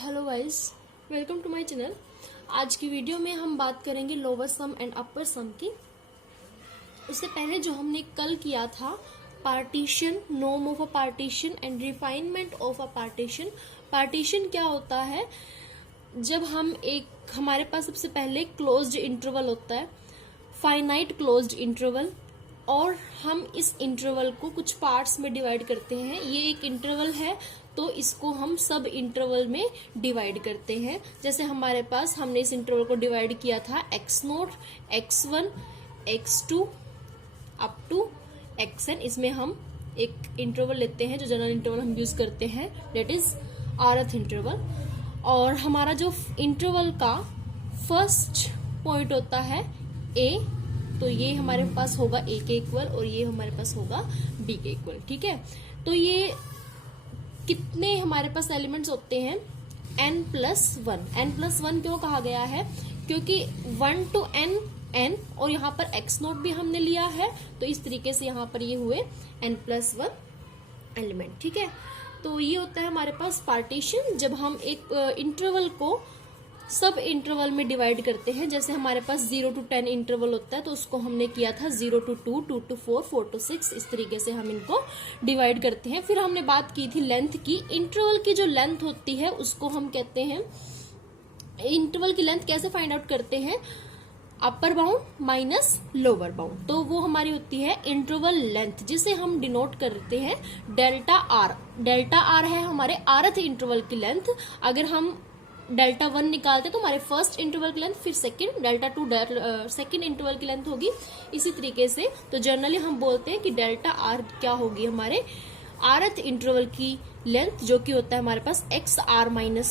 Hello guys, welcome to my channel. आज की video में हम बात करेंगे lower sum and upper sum की। उससे पहले जो हमने कल किया था पार्टीशन, नोम of a partition and refinement of a partition. Partition क्या होता है? जब हम हमारे पास सबसे पहले क्लोज्ड इंटरवल होता है, फाइनाइट क्लोज्ड इंटरवल, और हम इस इंटरवल को कुछ पार्ट्स में डिवाइड करते हैं। ये एक इंटरवल है तो इसको हम सब इंटरवल में डिवाइड करते हैं। जैसे हमारे पास हमने इस इंटरवल को डिवाइड किया था x0, x1, x2 up to xn। इसमें हम एक इंटरवल लेते हैं जो जनरल इंटरवल हम यूज करते हैं, दैट इज rth इंटरवल। और हमारा जो इंटरवल का फर्स्ट पॉइंट होता है a, तो ये हमारे पास होगा a के इक्वल और ये हमारे पास होगा b के इक्वल। ठीक है, तो ये कितने हमारे पास एलिमेंट्स होते हैं? n+1। n+1 क्यों कहा गया है? क्योंकि 1 to n और यहाँ पर x0 भी हमने लिया है, तो इस तरीके से यहाँ पर ये हुए n+1 एलिमेंट। ठीक है, तो ये होता है हमारे पास पार्टीशन, जब हम एक इंटरवल को सब इंटरवल में डिवाइड करते हैं। जैसे हमारे पास 0 to 10 इंटरवल होता है, तो उसको हमने किया था 0 to 2, 2 to 4, 4 to 6, इस तरीके से हम इनको डिवाइड करते हैं। फिर हमने बात की थी लेंथ की। इंटरवल की जो लेंथ होती है उसको हम कहते हैं, इंटरवल की लेंथ कैसे फाइंड आउट करते हैं? Upper bound minus lower bound, तो वो हमारी होती है इंटरवल लेंथ, जिसे हम डिनोट करते हैं डेल्टा आर। डेल्टा आर है हमारे rth इंटरवल की लेंथ। अगर हम डेल्टा 1 निकालते तो हमारे फर्स्ट इंटरवल की लेंथ, फिर सेकंड, डेल्टा 2 सेकंड इंटरवल की लेंथ होगी। इसी तरीके से तो जनरली हम बोलते हैं कि डेल्टा आर क्या होगी? हमारे rth इंटरवल की लेंथ, जो कि होता है हमारे पास xr-1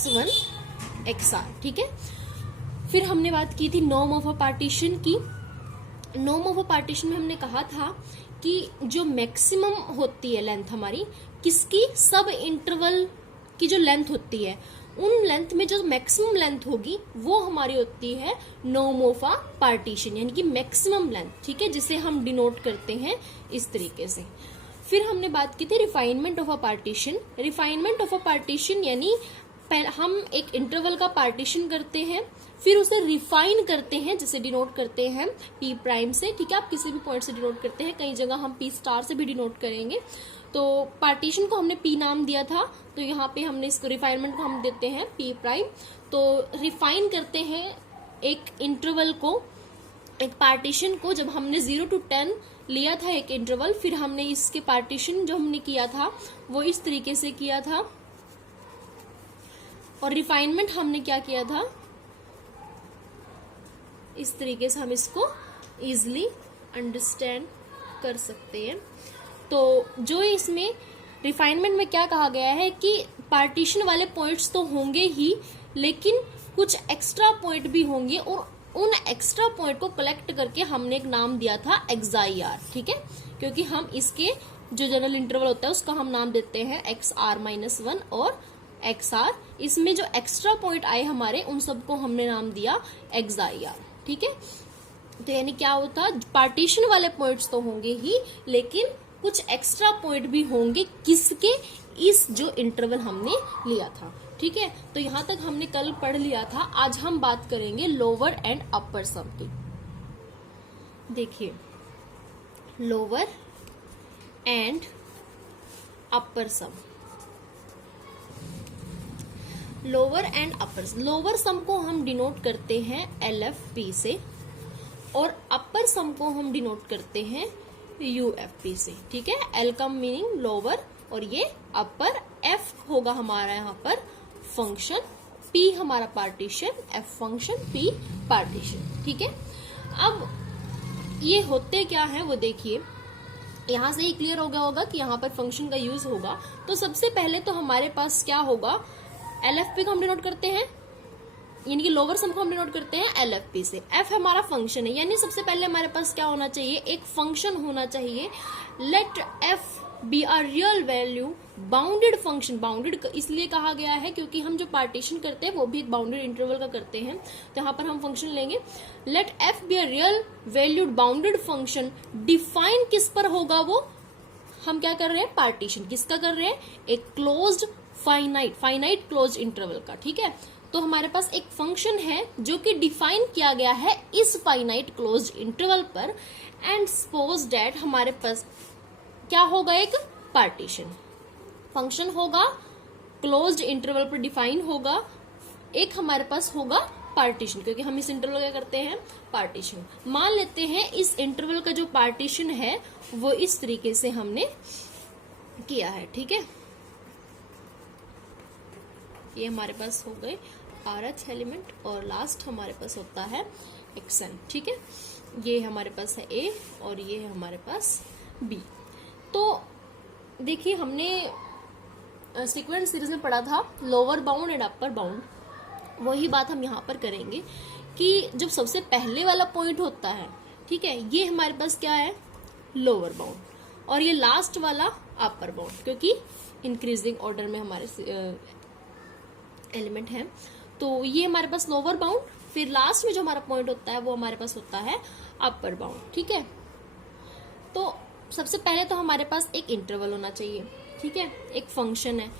xr। ठीक है, फिर हमने बात की थी नॉर्म ऑफ अ पार्टीशन की। नॉर्म ऑफ अ पार्टीशन में हमने कहा था कि जो मैक्सिमम होती है लेंथ हमारी किसकी? सब इंटरवल की जो लेंथ होती है, उन लेंथ में जो मैक्सिमम लेंथ होगी वो हमारी होती है नॉर्म ऑफ अ पार्टीशन, यानी कि मैक्सिमम लेंथ। ठीक है, जिसे हम डिनोट करते हैं इस तरीके से। फिर हमने बात की थी refinement of a partition. Refinement of a partition यानी हम एक इंटरवल का पार्टीशन करते हैं, फिर उसे रिफाइन करते हैं, जिसे डिनोट करते हैं p प्राइम से। ठीक है, आप किसी भी पॉइंट से डिनोट करते हैं, कई जगह हम p स्टार से भी डिनोट करेंगे। तो पार्टीशन को हमने p नाम दिया था, तो यहाँ पे हमने इसको रिफाइनमेंट को हम देते हैं p प्राइम। तो रिफाइन करते हैं एक इंटरवल को, एक पार्टीशन को। जब हमने 0 to 10 लिया था एक इंटरवल, फिर हमने इसके पार्टीशन जो हमने किया था वो इस तरीके से किया था, और रिफाइनमेंट हमने क्या किया था? इस तरीके से हम इसको इजिली अंडरस्टैंड कर सकते हैं। तो जो इसमें रिफाइनमेंट में क्या कहा गया है कि पार्टीशन वाले पॉइंट्स तो होंगे ही, लेकिन कुछ एक्स्ट्रा पॉइंट भी होंगे, और उन एक्स्ट्रा पॉइंट को कलेक्ट करके हमने एक नाम दिया था XIR। ठीक है, क्योंकि हम इसके जो जनरल इंटरवल होता है उसका हम नाम देते हैं XR-1 और XR। इसमें जो एक्स्ट्रा पॉइंट आए हमारे, उन सबको हमने नाम दिया XIR। ठीक है, तो यानी क्या होता है? पार्टीशन वाले पॉइंट्स तो होंगे ही, लेकिन कुछ एक्स्ट्रा पॉइंट भी होंगे किसके? इस जो इंटरवल हमने लिया था। ठीक है, तो यहां तक हमने कल पढ़ लिया था। आज हम बात करेंगे लोअर एंड अपर सम की। देखिए, lower and upper sum, lower and upper. Lower sum को हम डिनोट करते हैं LFP से, और अपर सम को हम डिनोट करते हैं UFP से। ठीक है, L का मीनिंग लोअर और ये अपर। F होगा हमारा यहाँ पर फंक्शन, P हमारा partition, F function, P partition. ठीक है, अब ये होते क्या है वो देखिए, यहां से ही क्लियर हो गया होगा कि यहाँ पर फंक्शन का यूज होगा। तो सबसे पहले तो हमारे पास क्या होगा? LFP को हम डिनोट करते हैं, यानी कि लोअर सम को हम डिनोट करते हैं LFP से। F हमारा फंक्शन है, यानी सबसे पहले हमारे पास क्या होना चाहिए? एक फंक्शन होना चाहिए। Let F be a real value bounded function. Bounded इसलिए कहा गया है क्योंकि हम जो पार्टीशन करते हैं वो भी एक बाउंडेड इंटरवल का करते हैं, तो यहाँ पर हम फंक्शन लेंगे। Let F be a real valued bounded function. Define किस पर होगा? वो हम क्या कर रहे हैं? पार्टीशन। किसका कर रहे हैं? एक क्लोज्ड फाइनाइट क्लोज इंटरवल का, ठीक है। तो हमारे पास एक फंक्शन है जो कि डिफाइन किया गया है इस फाइनाइट क्लोज इंटरवल पर, एंड सपोज दैट हमारे पास क्या होगा, एक पार्टीशन फंक्शन होगा, क्लोज्ड इंटरवल पर डिफाइन होगा, एक हमारे पास होगा पार्टीशन, क्योंकि हम इस इंटरवल क्या करते हैं, पार्टीशन। मान लेते हैं इस इंटरवल का जो पार्टीशन है वो इस तरीके से हमने किया है, ठीक है। ये हमारे पास हो गए rth एलिमेंट, और लास्ट हमारे पास होता है xn, ठीक है। ये हमारे पास है a और ये है हमारे पास b। तो देखिए हमने सीक्वेंस सीरीज में पढ़ा था lower bound and upper bound, वही बात हम यहाँ पर करेंगे कि जब सबसे पहले वाला पॉइंट होता है, ठीक है, ये हमारे पास क्या है, लोअर बाउंड, और ये लास्ट वाला अपर बाउंड, क्योंकि इंक्रीजिंग ऑर्डर में हमारे एलिमेंट है। तो ये हमारे पास लोअर बाउंड, फिर लास्ट में जो हमारा पॉइंट होता है वो हमारे पास होता है अपर बाउंड, ठीक है। तो सबसे पहले तो हमारे पास एक इंटरवल होना चाहिए, ठीक है, एक फंक्शन है।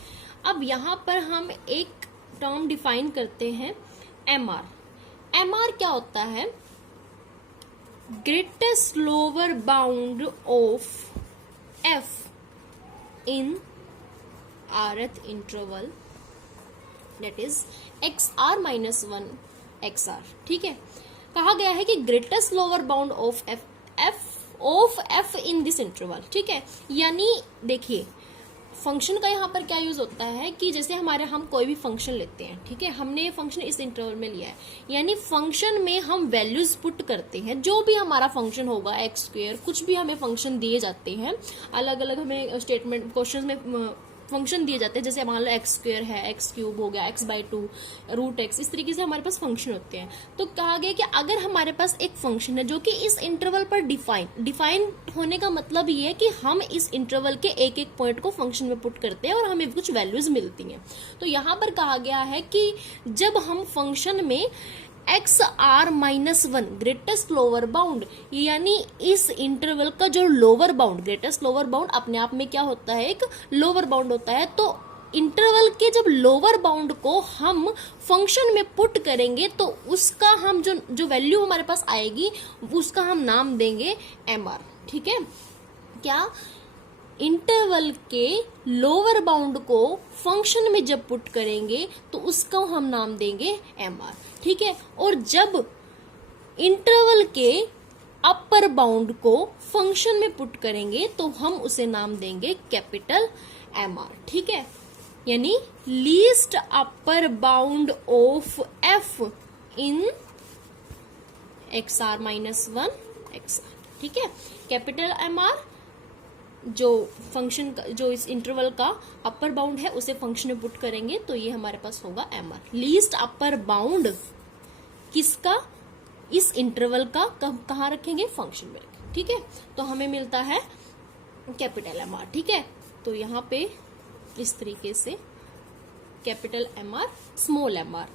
अब यहाँ पर हम एक टर्म डिफाइन करते हैं MR। MR क्या होता है, greatest lower bound of F in rth interval, that is XR minus 1 XR, ठीक है। कहा गया है कि greatest lower bound of F in this interval, ठीक है। यानी देखिए फंक्शन का यहाँ पर क्या यूज होता है कि जैसे हम कोई भी फंक्शन लेते हैं, ठीक है, हमने ये फंक्शन इस इंटरवल में लिया है, यानी फंक्शन में हम वैल्यूज पुट करते हैं, जो भी हमारा फंक्शन होगा, एक्स स्क्वायर, कुछ भी हमें फंक्शन दिए जाते हैं, अलग अलग हमें स्टेटमेंट क्वेश्चन में फंक्शन दिए जाते हैं, जैसे मान लो एक्स स्क्वायर है, एक्स क्यूब हो गया, x/2, रूट एक्स, इस तरीके से हमारे पास फंक्शन होते हैं। तो कहा गया कि अगर हमारे पास एक फंक्शन है जो कि इस इंटरवल पर डिफाइन होने का मतलब ये है कि हम इस इंटरवल के एक एक पॉइंट को फंक्शन में पुट करते हैं और हमें कुछ वैल्यूज मिलती हैं। तो यहाँ पर कहा गया है कि जब हम फंक्शन में XR minus 1 greatest lower bound, यानी इस इंटरवल का जो lower bound, greatest lower bound अपने आप में क्या होता है, एक लोअर बाउंड होता है। तो इंटरवल के जब लोअर बाउंड को हम फंक्शन में पुट करेंगे तो उसका हम जो वैल्यू हमारे पास आएगी उसका हम नाम देंगे MR, ठीक है। क्या, इंटरवल के लोअर बाउंड को फंक्शन में जब पुट करेंगे तो उसका हम नाम देंगे MR, ठीक है। और जब इंटरवल के अपर बाउंड को फंक्शन में पुट करेंगे तो हम उसे नाम देंगे कैपिटल MR, ठीक है। यानी least upper bound of F in XR minus 1 XR, ठीक है। कैपिटल MR जो फंक्शन का, जो इस इंटरवल का अपर बाउंड है उसे फंक्शन में पुट करेंगे तो ये हमारे पास होगा MR। लीस्ट अपर बाउंड किसका, इस इंटरवल का, कहाँ रखेंगे, फंक्शन में रखेंगे, ठीक है। तो हमें मिलता है कैपिटल MR, ठीक है। तो यहाँ पे इस तरीके से कैपिटल MR, स्मॉल MR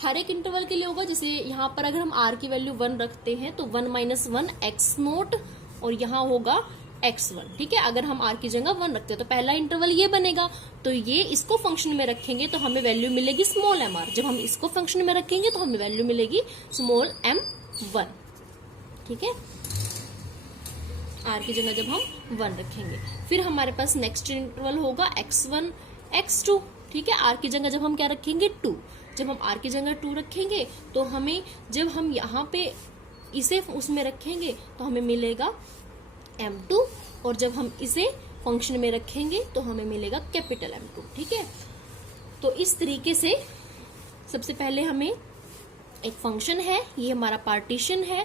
हर एक इंटरवल के लिए होगा। जैसे यहाँ पर अगर हम R की वैल्यू 1 रखते हैं तो 1 माइनस 1 x0, और यहाँ होगा x1, ठीक है। अगर हम R की जगह 1 रखते हैं तो पहला इंटरवल ये बनेगा, तो ये इसको फंक्शन में रखेंगे तो हमें वैल्यू मिलेगी स्मॉल MR। जब हम इसको फंक्शन में रखेंगे तो हमें वैल्यू मिलेगी स्मॉल m1, ठीक है। R की जगह जब हम 1 रखेंगे, फिर हमारे पास नेक्स्ट इंटरवल होगा x1 x2, ठीक है। R की जगह जब हम क्या रखेंगे 2, जब हम R की जगह 2 रखेंगे तो हमें, जब हम यहाँ पे इसे उसमें रखेंगे तो हमें मिलेगा M2, और जब हम इसे फंक्शन में रखेंगे तो हमें मिलेगा कैपिटल M2, ठीक है। तो इस तरीके से सबसे पहले हमें एक फंक्शन है, ये हमारा पार्टीशन है,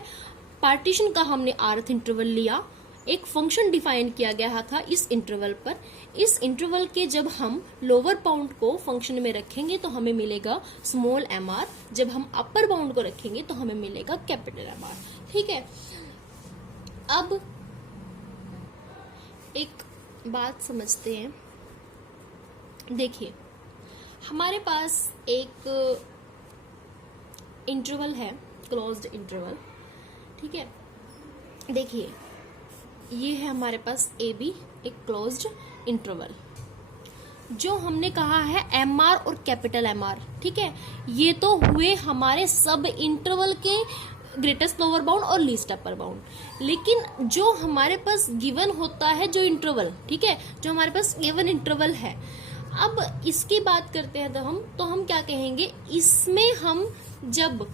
पार्टीशन का हमने rth इंटरवल लिया, एक फंक्शन डिफाइन किया गया था इस इंटरवल पर, इस इंटरवल के जब हम लोअर बाउंड को फंक्शन में रखेंगे तो हमें मिलेगा स्मॉल MR, जब हम अपर बाउंड को रखेंगे तो हमें मिलेगा कैपिटल MR, ठीक है। अब एक बात समझते हैं, देखिए हमारे पास एक इंटरवल है, क्लोज्ड इंटरवल, ठीक है। देखिए ये है हमारे पास AB, एक क्लोज्ड इंटरवल। जो हमने कहा है एम आर और कैपिटल एम आर, ठीक है, ये तो हुए हमारे सब इंटरवल के ग्रेटेस्ट लोअर बाउंड और लीस्ट अपर बाउंड। लेकिन जो हमारे पास गिवन होता है जो इंटरवल, ठीक है, जो हमारे पास गिवन इंटरवल है, अब इसकी बात करते हैं तो हम क्या कहेंगे, इसमें हम जब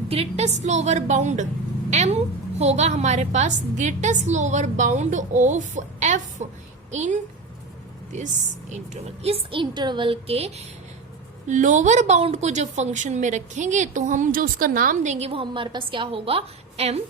ग्रेटेस्ट लोअर बाउंड एम होगा हमारे पास, greatest lower bound of F in this interval, इस इंटरवल के लोअर बाउंड को जब फंक्शन में रखेंगे तो हम जो उसका नाम देंगे वो हमारे पास क्या होगा, एम,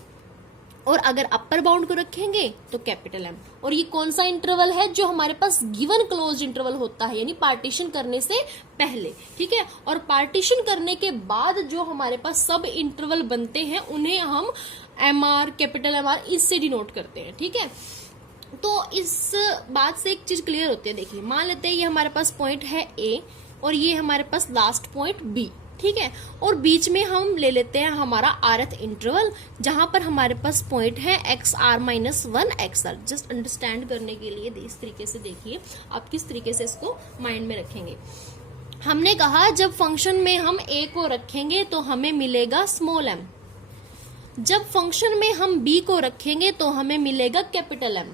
और अगर अपर बाउंड को रखेंगे तो कैपिटल एम। और ये कौन सा इंटरवल है, जो हमारे पास गिवन क्लोज इंटरवल होता है, यानी पार्टीशन करने से पहले, ठीक है, और पार्टीशन करने के बाद जो हमारे पास सब इंटरवल बनते हैं उन्हें हम M R, capital M R इससे डिनोट करते हैं, ठीक है। तो इस बात से एक चीज क्लियर होती है, देखिए मान लेते हैं ये हमारे पास पॉइंट है ए और ये हमारे पास लास्ट पॉइंट बी, ठीक है, और बीच में हम ले लेते हैं हमारा आरथ इंटरवल, जहां पर हमारे पास पॉइंट है X R minus one X R. Just understand करने के लिए इस तरीके से देखिए आप किस तरीके से इसको माइंड में रखेंगे। हमने कहा जब फंक्शन में हम ए को रखेंगे तो हमें मिलेगा स्मॉल एम, जब फंक्शन में हम बी को रखेंगे तो हमें मिलेगा कैपिटल एम,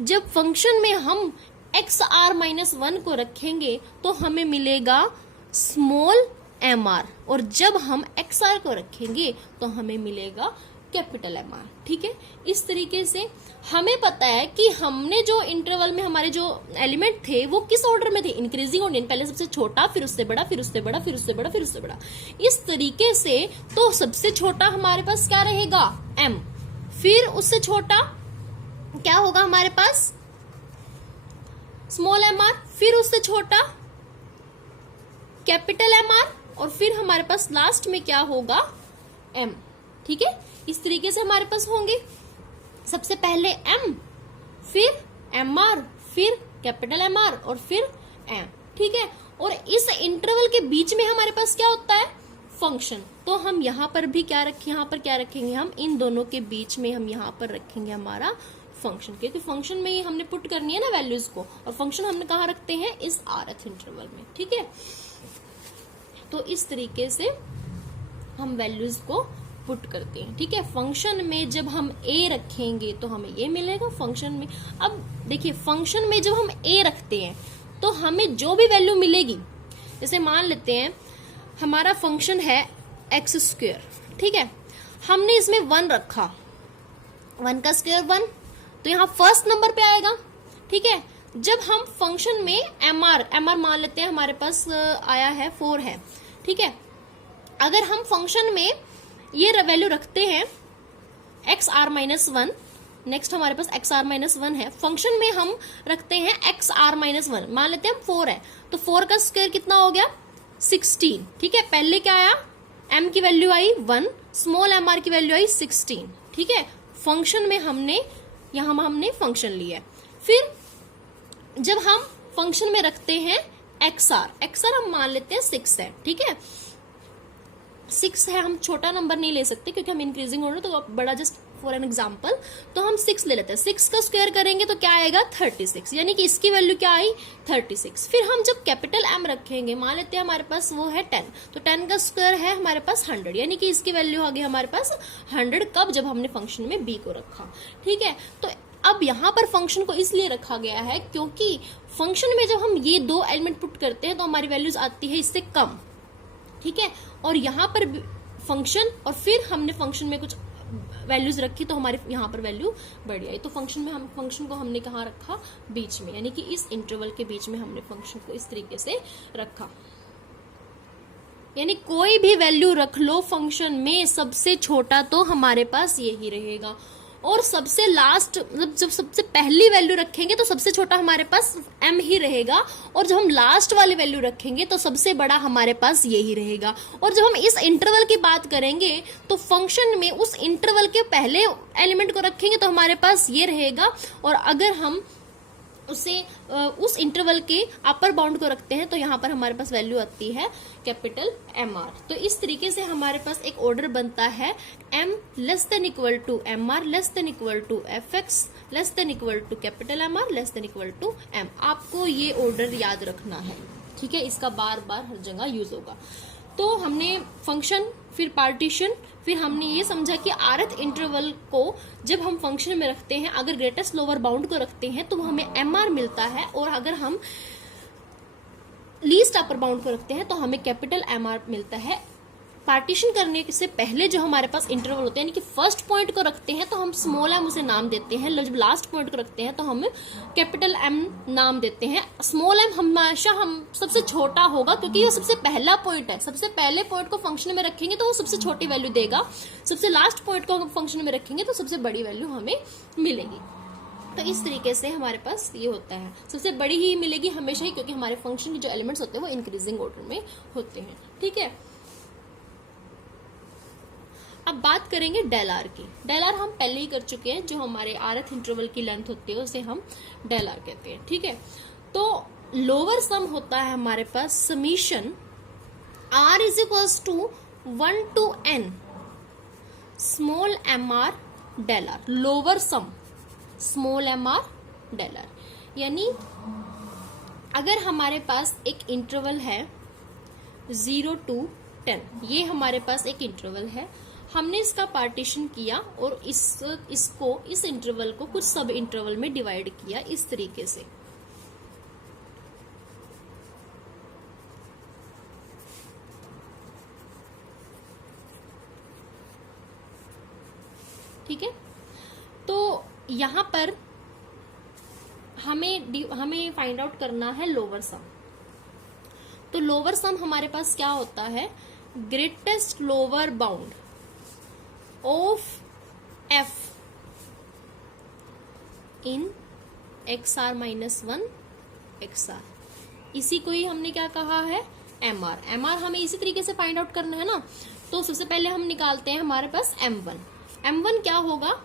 जब फंक्शन में हम एक्स आर माइनस वन को रखेंगे तो हमें मिलेगा स्मॉल एम आर, और जब हम एक्स आर को रखेंगे तो हमें मिलेगा कैपिटल एम आर, ठीक है। इस तरीके से हमें पता है कि हमने जो इंटरवल में हमारे जो एलिमेंट थे वो किस ऑर्डर में थे, इंक्रीजिंग ऑर्डर, पहले सबसे छोटा, फिर उससे बड़ा, फिर उससे बड़ा, फिर उससे बड़ा, फिर उससे बड़ा, इस तरीके से। तो सबसे छोटा हमारे पास क्या रहेगा, एम, फिर उससे छोटा क्या होगा हमारे पास, स्मॉल एम आर, फिर उससे छोटा कैपिटल एम आर, और फिर हमारे पास लास्ट में क्या होगा, एम, ठीक है। इस तरीके से हमारे पास होंगे, सबसे पहले एम, फिर एम आर, फिर कैपिटल एम आर, और फिर एम, ठीक है। और इस इंटरवल के बीच में हमारे पास क्या होता है, फंक्शन। तो हम यहाँ पर भी क्या रखें, यहाँ पर क्या रखेंगे, हम इन दोनों के बीच में हम यहाँ पर रखेंगे हमारा फंक्शन, क्योंकि फंक्शन में ही हमने पुट करनी है ना वैल्यूज को, और फंक्शन हमने कहाँ रखते हैं, इस आरथ इंटरवल में, ठीक है। तो इस तरीके से हम वैल्यूज को पुट करते हैं, ठीक है। फंक्शन में जब हम ए रखेंगे तो हमें ये मिलेगा फंक्शन में। अब देखिए फंक्शन में जब हम ए रखते हैं तो हमें जो भी वैल्यू मिलेगी, जैसे मान लेते हैं हमारा फंक्शन है एक्स स्क्वायर, ठीक है, हमने इसमें 1 रखा, 1 का स्क्वायर 1, तो यहाँ फर्स्ट नंबर पे आएगा, ठीक है। जब हम फंक्शन में एम आर मान लेते हैं हमारे पास आया है 4 है, ठीक है, अगर हम फंक्शन में ये वैल्यू रखते हैं X R minus one, next हमारे पास एक्स आर माइनस वन है, फंक्शन में हम रखते हैं एक्स आर माइनस वन, मान लेते हैं हम 4 है, तो 4 का स्क्वायर कितना हो गया 16, ठीक है। पहले क्या आया, m की value I 1, small M are की वैल्यू आई 16, ठीक है। फंक्शन में हमने हमने फंक्शन लिया, फिर जब हम फंक्शन में रखते हैं एक्स आर हम मान लेते हैं 6 है, ठीक है, 6 है, हम छोटा नंबर नहीं ले सकते क्योंकि हम इंक्रीजिंग ऑर्डर, तो बड़ा जस्ट फॉर एन एग्जांपल, तो हम 6 ले लेते हैं, 6 का स्क्वायर करेंगे तो क्या आएगा 36, यानी कि इसकी वैल्यू क्या आई 36। फिर हम जब कैपिटल एम रखेंगे, मान लेते हैं हमारे पास वो है 10, तो 10 का स्क्वायर है हमारे पास 100, यानी कि इसकी वैल्यू आ गई हमारे पास 100, कब, जब हमने फंक्शन में बी को रखा, ठीक है। तो अब यहाँ पर फंक्शन को इसलिए रखा गया है क्योंकि फंक्शन में जब हम ये 2 एलिमेंट पुट करते हैं तो हमारी वैल्यूज आती है इससे कम, ठीक है, और यहाँ पर फंक्शन, और फिर हमने फंक्शन में कुछ वैल्यूज रखी तो हमारी यहाँ पर वैल्यू बढ़ आई, तो फंक्शन को हमने कहाँ रखा, बीच में, यानी कि इस इंटरवल के बीच में हमने फंक्शन को इस तरीके से रखा। यानी कोई भी वैल्यू रख लो फंक्शन में, सबसे छोटा तो हमारे पास यही रहेगा, और सबसे लास्ट मतलब जब सबसे पहली वैल्यू रखेंगे तो सबसे छोटा हमारे पास m ही रहेगा, और जब हम लास्ट वाली वैल्यू रखेंगे तो सबसे बड़ा हमारे पास यही रहेगा। और जब हम इस इंटरवल की बात करेंगे तो फंक्शन में उस इंटरवल के पहले एलिमेंट को रखेंगे तो हमारे पास ये रहेगा, और अगर हम उसे उस इंटरवल के अपर बाउंड को रखते हैं तो यहाँ पर हमारे पास वैल्यू आती है कैपिटल एम आर। तो इस तरीके से हमारे पास एक ऑर्डर बनता है m less than equal to M R less than equal to F X less than equal to capital M R less than equal to M. आपको ये ऑर्डर याद रखना है, ठीक है, इसका बार बार हर जगह यूज होगा। तो हमने फंक्शन, फिर पार्टीशन, फिर हमने ये समझा कि rth इंटरवल को जब हम फंक्शन में रखते हैं, अगर ग्रेटेस्ट लोअर बाउंड को रखते हैं तो हमें एम आर मिलता है, और अगर हम लीस्ट अपर बाउंड को रखते हैं तो हमें कैपिटल एम आर मिलता है। पार्टीशन करने से पहले जो हमारे पास इंटरवल होते हैं, यानी कि फर्स्ट पॉइंट को रखते हैं तो हम स्मॉल एम उसे नाम देते हैं, जब लास्ट पॉइंट को रखते हैं तो हम कैपिटल एम नाम देते हैं। स्मॉल एम हमेशा हम सबसे छोटा होगा, क्योंकि ये सबसे पहला पॉइंट है। सबसे पहले पॉइंट को फंक्शन में रखेंगे तो वो सबसे छोटी वैल्यू देगा, सबसे लास्ट पॉइंट को फंक्शन में रखेंगे तो सबसे बड़ी वैल्यू हमें मिलेगी। तो इस तरीके से हमारे पास ये होता है, सबसे बड़ी ही मिलेगी हमेशा ही, क्योंकि हमारे फंक्शन के जो एलिमेंट्स होते हैं वो इंक्रीजिंग ऑर्डर में होते हैं, ठीक है। अब बात करेंगे डेल आर की। डेल आर हम पहले ही कर चुके हैं, जो हमारे rth इंटरवल की लेंथ होती है उसे हम डेल आर कहते हैं, ठीक है। तो लोअर सम होता है हमारे पास summation r is equals to 1 to n small M R del R. Lower sum small M R del R, यानी अगर हमारे पास एक इंटरवल है 0 to 10, ये हमारे पास एक इंटरवल है, हमने इसका पार्टीशन किया और इस इंटरवल को कुछ सब इंटरवल में डिवाइड किया इस तरीके से। ठीक है, तो यहां पर हमें फाइंड आउट करना है लोअर सम। तो लोअर सम हमारे पास क्या होता है, greatest lower bound of f in XR minus 1 XR, इसी को ही हमने क्या कहा है, MR। MR हमें इसी तरीके से फाइंड आउट करना है ना। तो सबसे पहले हम निकालते हैं हमारे पास M1। M1 क्या होगा,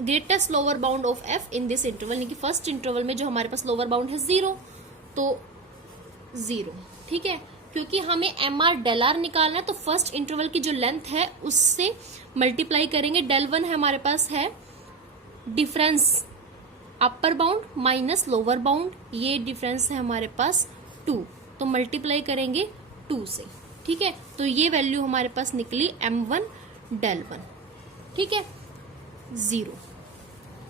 greatest lower bound of f in this interval, यानी कि फर्स्ट इंटरवल में जो हमारे पास लोअर बाउंड है 0, तो 0, ठीक है। क्योंकि हमें एम आर डेल आर निकालना है तो फर्स्ट इंटरवल की जो लेंथ है उससे मल्टीप्लाई करेंगे। डेल 1 है हमारे पास है difference upper bound minus lower bound, ये डिफरेंस है हमारे पास 2, तो मल्टीप्लाई करेंगे 2 से, ठीक है। तो ये वैल्यू हमारे पास निकली M1 डेल 1, ठीक है, 0।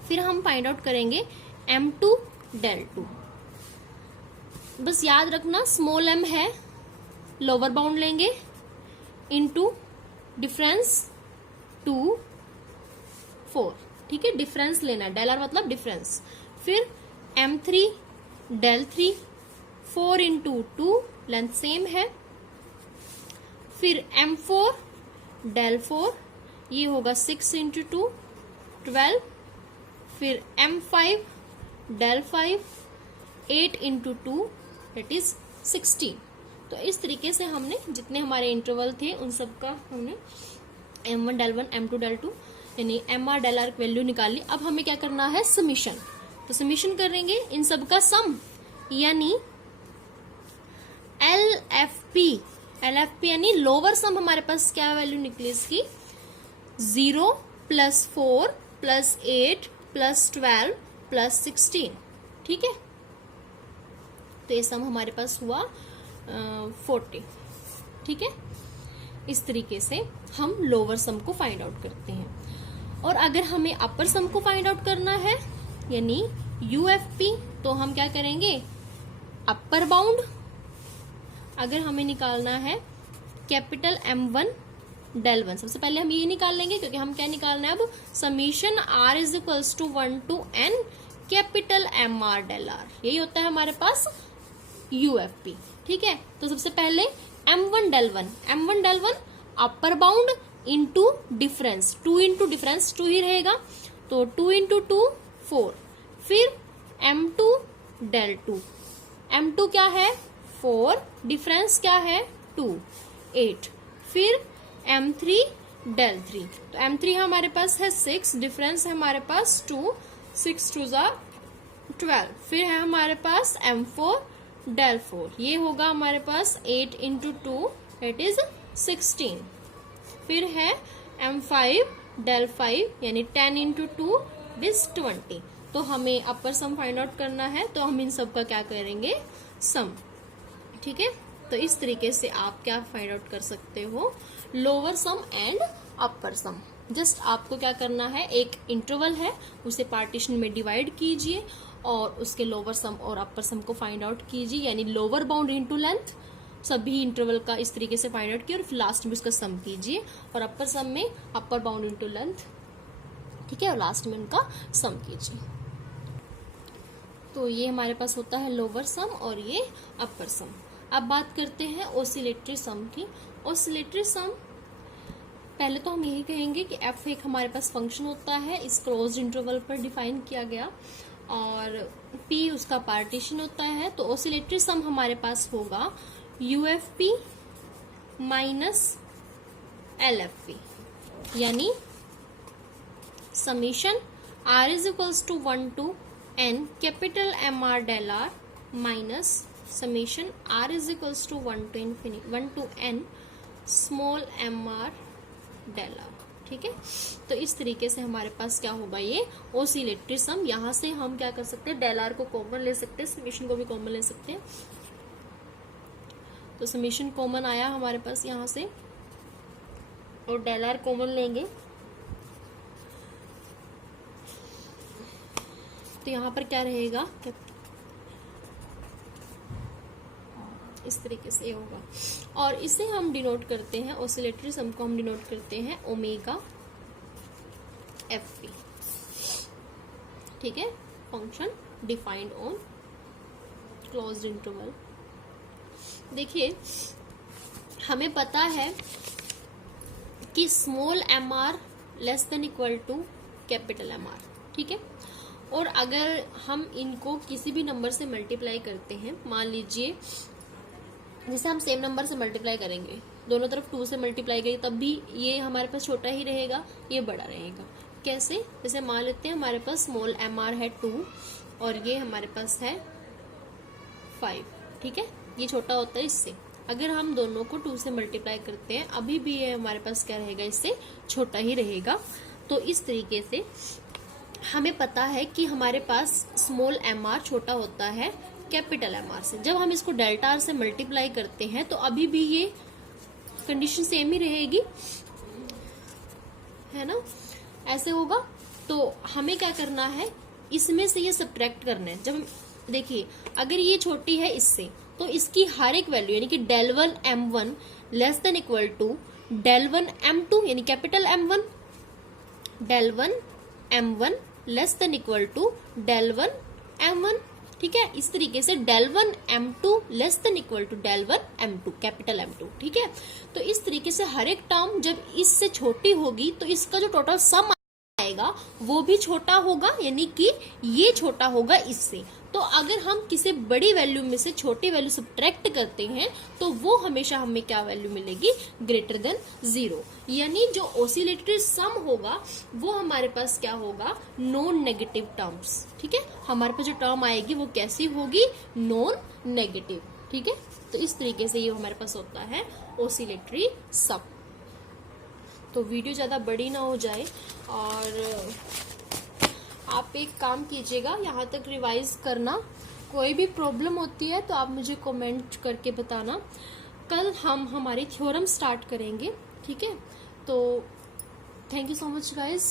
फिर हम फाइंड आउट करेंगे M2 डेल 2। बस याद रखना स्मॉल m है, लोअर बाउंड लेंगे इनटू डिफरेंस 2 4, ठीक है, डिफरेंस लेना है, डेल आर मतलब डिफरेंस। फिर M3 del 3 4 into 2, length same है। फिर M4 डेल 4, ये होगा 6 इंटू 2 12। फिर M5 del 5 8 into 2 that is 16। तो इस तरीके से हमने जितने हमारे इंटरवल थे उन सब का हमने M1 डेल 1 M2 डेल 2 यानी MR डेल आर वैल्यू निकाल ली। अब हमें क्या करना है, समीशन। तो समीशन करेंगे इन सब का सम, यानी LFP यानी लोअर सम हमारे पास क्या वैल्यू निकली इसकी, 0 प्लस 4 प्लस 8 प्लस 12 प्लस 16, ठीक है। तो ये सम हमारे पास हुआ 40, ठीक है। इस तरीके से हम लोअर सम को फाइंड आउट करते हैं। और अगर हमें अपर सम को फाइंड आउट करना है यानी UFP, तो हम क्या करेंगे, अपर बाउंड अगर हमें निकालना है कैपिटल M1 डेल 1, सबसे पहले हम ये निकाल लेंगे क्योंकि हम क्या निकालना है अब, summation R is equals to 1 to n capital MR del R, यही होता है हमारे पास UFP, ठीक है। तो सबसे पहले M1 डेल 1 upper bound into difference, 2 into difference 2 ही रहेगा, तो 2 इंटू 2 4। फिर M2 डेल 2, M2 क्या है 4, डिफरेंस क्या है 2 8। फिर M3 डेल 3, तो M3 हमारे पास है 6, डिफरेंस है हमारे पास 2, 6 2 12। फिर है हमारे पास M4 डेल 4, ये होगा हमारे पास 8 इंटू 2 दैट इज 16। फिर है M5 del 5 यानी 10 इंटू 2 इज 20। तो हमें अपर सम फाइंड आउट करना है, तो हम इन सब का क्या करेंगे, सम। ठीक है, तो इस तरीके से आप क्या फाइंड आउट कर सकते हो, lower sum and upper sum. Just आपको क्या करना है, एक इंटरवल है उसे पार्टीशन में डिवाइड कीजिए और उसके लोअर सम और अपर सम को फाइंड आउट कीजिए, यानी लोअर बाउंड इनटू लेंथ, सभी इंटरवल का इस तरीके से फाइंड आउट किया और फिर लास्ट में उसका सम कीजिए, और अपर सम में अपर बाउंड इनटू लेंथ, ठीक है, और लास्ट में उनका सम कीजिए। तो ये हमारे पास होता है लोअर सम और ये अपर सम। अब बात करते हैं ऑसिलेटरी सम की। ऑसिलेटरी सम, पहले तो हम यही कहेंगे कि एफ एक हमारे पास फंक्शन होता है, इस क्लोज्ड इंटरवल पर डिफाइन किया गया, और पी उसका पार्टीशन होता है। तो ऑसिलेटरी सम हमारे पास होगा यूएफपी माइनस एलएफपी, यानी summation R is equals to 1 to n capital M R del R minus summation R is equals to 1 to n small M R del R. ठीक है, तो इस तरीके से हमारे पास क्या होगा, ये ऑसिलेटरी सम। यहां से हम क्या कर सकते हैं, डेल आर को कॉमन ले सकते हैं, समीशन को भी कॉमन ले सकते हैं। तो समीशन कॉमन आया हमारे पास यहां से, और डेल आर कॉमन लेंगे, तो यहां पर क्या रहेगा, इस तरीके से होगा। और इसे हम डिनोट करते हैं, ऑसिलेटरी सम को हम डिनोट करते हैं ओमेगा एफ पी। ठीक है, function defined on closed interval. देखिए, हमें पता है कि small M R less than equal to capital M R. ठीक है, और अगर हम इनको किसी भी नंबर से मल्टीप्लाई करते हैं, मान लीजिए जैसे हम सेम नंबर से मल्टीप्लाई करेंगे, दोनों तरफ 2 से मल्टीप्लाई करेंगे, तब भी ये हमारे पास छोटा ही रहेगा, ये बड़ा रहेगा। कैसे, जैसे मान लेते हैं हमारे पास स्मॉल एम आर है 2 और ये हमारे पास है 5। ठीक है, ये छोटा होता है इससे। अगर हम दोनों को 2 से मल्टीप्लाई करते हैं, अभी भी ये हमारे पास क्या रहेगा, इससे छोटा ही रहेगा। तो इस तरीके से हमें पता है कि हमारे पास स्मॉल एम आर छोटा होता है कैपिटल एम आर से। जब हम इसको डेल्टा आर से मल्टीप्लाई करते हैं तो अभी भी ये कंडीशन सेम ही रहेगी, है ना, ऐसे होगा। तो हमें क्या करना है, इसमें से ये सब्ट्रैक्ट करना है। जब देखिए, अगर ये छोटी है इससे, तो इसकी हर एक वैल्यू यानी कि del 1 m1 less than equal to del 1 m2 यानी capital m1, del 1 m1 less than equal to del 1 m1। ठीक है, इस तरीके से del 1 m2 less than equal to del 1 m2 capital m2। ठीक है, तो इस तरीके से हर एक टर्म जब इससे छोटी होगी तो इसका जो टोटल सम आएगा वो भी छोटा होगा, यानी कि ये छोटा होगा इससे। तो अगर हम किसी बड़ी वैल्यू में से छोटी वैल्यू सब्ट्रैक्ट करते हैं तो वो हमेशा हमें क्या वैल्यू मिलेगी, ग्रेटर देन 0। यानी जो ऑसिलेटरी सम होगा वो हमारे पास क्या होगा, नॉन नेगेटिव टर्म्स। ठीक है, हमारे पास जो टर्म आएगी वो कैसी होगी, नॉन नेगेटिव। ठीक है, तो इस तरीके से ये हमारे पास होता है ऑसिलेटरी सम। तो वीडियो ज़्यादा बड़ी ना हो जाए, और आप एक काम कीजिएगा, यहाँ तक रिवाइज करना। कोई भी प्रॉब्लम होती है तो आप मुझे कमेंट करके बताना। कल हम हमारी थ्योरम स्टार्ट करेंगे। ठीक है, तो thank you so much guys.